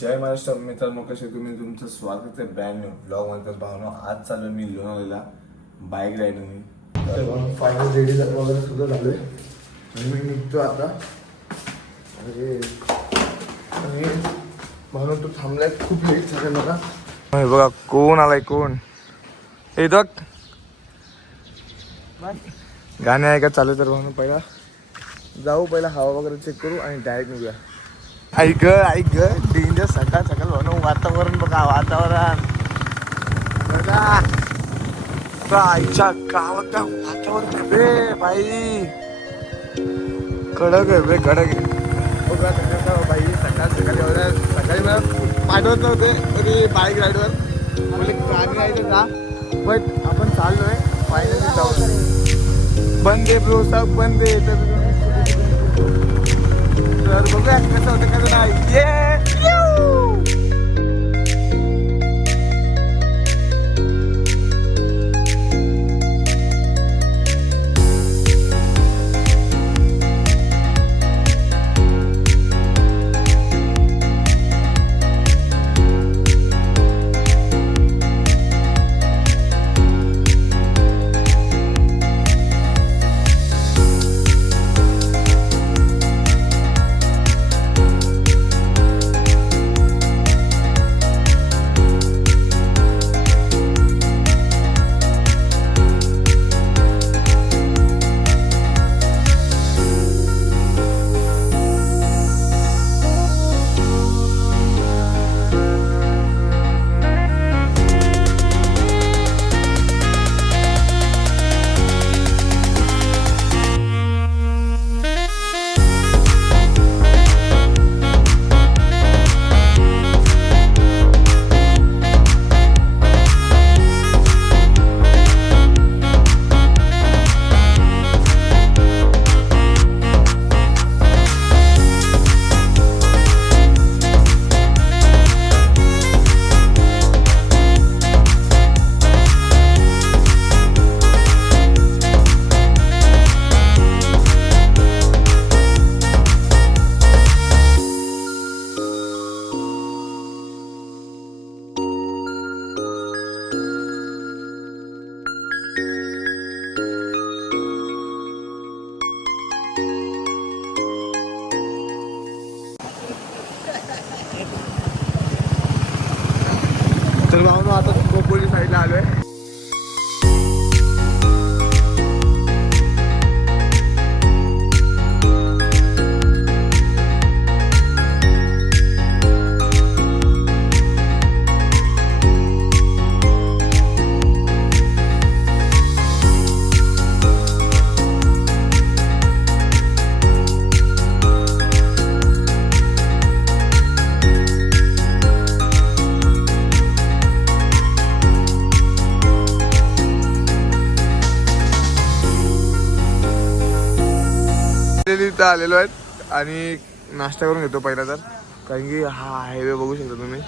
जय महाराष्ट्र मित्रांनो, कसे तुम्ही? तुमचं स्वागत आहे ब्रँड न्यू ब्लॉग मध्ये. भावनो, आज चालू मी लोणावळ्याला बाईक राईडिंग. तर फायनल रेडी वगैरे सुद्धा झालोय आणि मी निघतो आता. आणि म्हणून तो थांबलाय, खूप लेट झालं मला. बघा कोण आलाय, कोण हे बघ. गाणे आहे का चालू? तर म्हणून पहिला जाऊ, पहिला हवा वगैरे चेक करू आणि डायरेक्ट निघूया. ऐक डेंजर सकाळ सकाळ म्हणून वातावरण बघा, वातावरण बघा. आईच्या गावात वातावरण बे बाई, कडक आहे बे, कडक आहे बघा. कसं बाई सकाळ सकाळी मला पाठवत नव्हते तरी बाईक राईडवर म्हणजे गाडी राईडर जा, बट आपण चाललोय फायनली जाऊ. बंद आहे ब्रो, सब बंद आहे. तर बघूया कसं होतं, कसं नाही. तर भाऊ आता कोपोली साईडला आलोय. इथं आलेलो आहेत आणि नाश्ता करून घेतो पहिला. तर कारण की हा हायवे बघू शकता तुम्ही,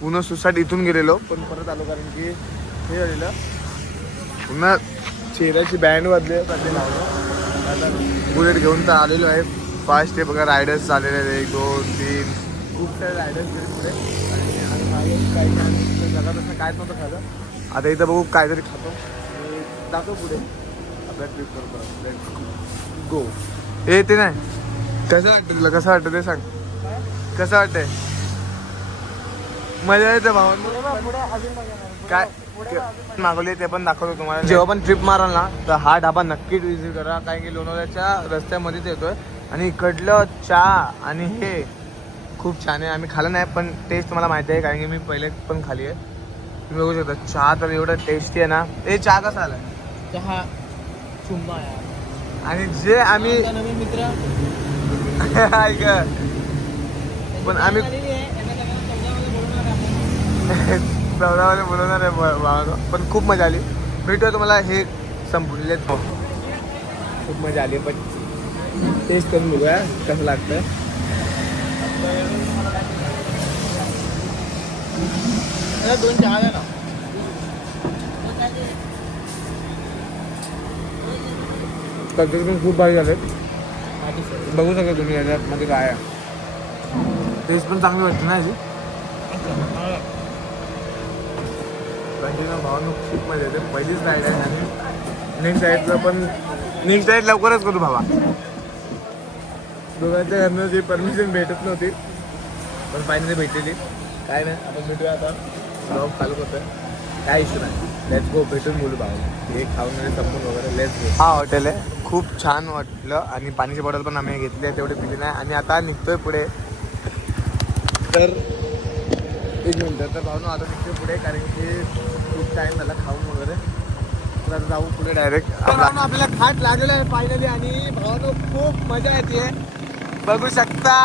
पुन्हा सुसाट इथून गेलेलो पण परत आलो कारण की हे झालेलं. पुन्हा चेहऱ्याची बँड वाजले लावलं. आता बुलेट घेऊन तर आलेलो आहे. फास्ट आहे बघा, रायडर्स आलेले आहेत 1 2 3 खूप सारे रायडर्स गेले पुढे. आणि काही जगा तसं कायच नव्हतं खाल्लं. आता इथं बघू काहीतरी खातो आणि जातो पुढे आपल्या ट्रिप करू परत. गो ए ते नाही. कसं वाटतं तुला, कसं वाटतं ते सांग. कसं वाटतंय? मजा येते भावांनो. काय मागवले ते पण दाखवतो तुम्हाला. जेव्हा पण ट्रिप माराल ना तर हा ढाबा नक्कीच विजिट करा, कारण की लोणावळ्याच्या रस्त्यामध्येच येतोय. आणि इकडलं चहा आणि हे खूप छान आहे. आम्ही खाल्लं नाही पण टेस्ट मला माहिती आहे, कारण की मी पहिले पण खाली आहे. तुम्ही बघू शकता चहा तर एवढं टेस्टी आहे ना. हे चहा कसा आला? चहा चुंबा यार. आणि जे आम्ही नवीन मित्र ऐक पण आम्ही चौदावाले बोलवणार आहे भावानं, पण खूप मजा आली. भेटूया तुम्हाला हे संपलेले. खूप मजा आली पण टेस्ट करून बघूया कसं लागतं. दोन चहा द्या ना. कलर पण खूप भारी झाले. बघू शकता तुम्ही याच्यामध्ये काय आहे. टेस्ट पण चांगली वाटते ना याची. कंटिन्यू भावानं खूप मजा येते. पहिलीच राईड आहे आणि नेक्स्ट राईडचं पण नेक्स्ट राईड लवकरच करू भावा. दोघांच्या घरनं जी परमिशन भेटत नव्हती पण फायनली भेटलेली. काय नाही आपण भेटूया आता. ब्लॉग चालू करतोय. काय इश्यू नाही. Let's go. भेटून बोलू भावा. हे खाऊन वगैरे संपून वगैरे लेट्स गो. हा हॉटेल आहे. खूप छान वाटलं आणि पाण्याची बॉटल पण आम्ही घेतली आहे. तेवढी पिली नाही आणि आता निघतोय पुढे. तर एक मिनटं. तर भावनो आता निघतोय पुढे कारण की खूप टाईम झाला खाऊन वगैरे. तर आता जाऊ पुढे डायरेक्ट. आपल्याला खाट लागलेलं आहे फायनली आणि भावनो खूप मजा येते. बघू शकता.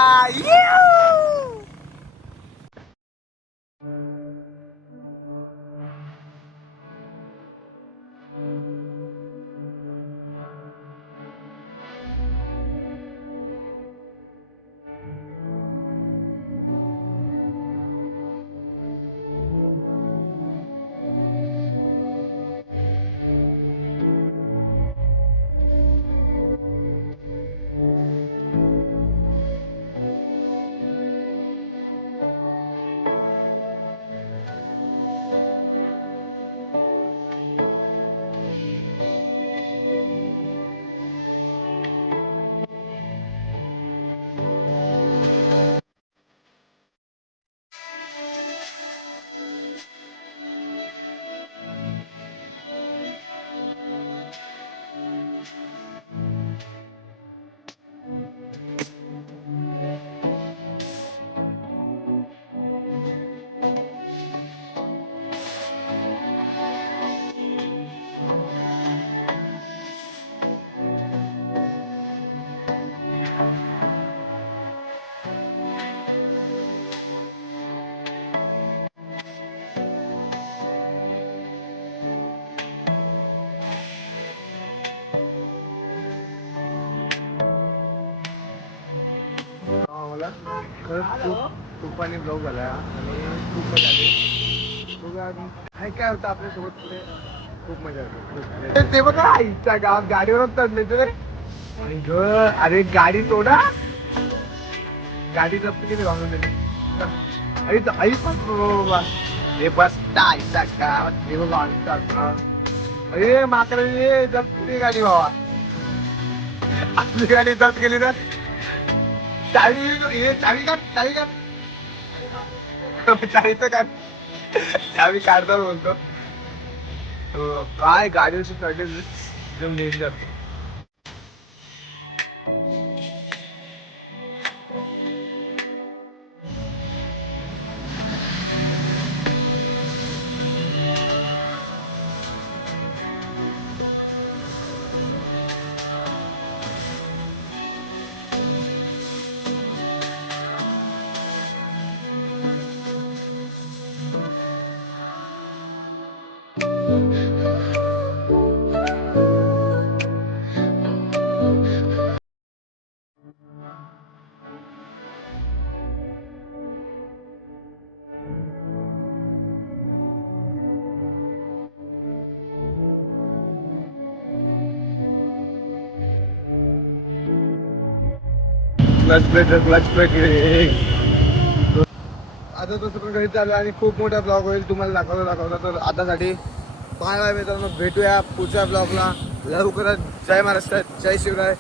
मला खरंच खूप तुफानी ब्लॉग झाला आणि खूप मजा आली. बघा काय काय होतं आपल्यासोबत पुढे. खूप मजा आली. ते बघा आईच्या गावात गाडीवरच चढले ते. अरे गाडी तोडा. गाडी जप्त केली घालून दिली. आई बाबा हे बसता आईच्या गावात हे बघा आईच्या गावात. अरे माकडे जप्त केली गाडी बाबा. आपली गाडी जप्त केली तर चावी काढता बोलतो. काय गाडीवरची चढले एकदम डेंजर. क्लच प्लेट आता तसं पण घरी चालू आणि खूप मोठा ब्लॉग होईल. तुम्हाला दाखवता तर आतासाठी बाय बाय मित्रांनो. भेटूया पुढच्या ब्लॉगला लवकरच. जय महाराष्ट्र. जय शिवराय.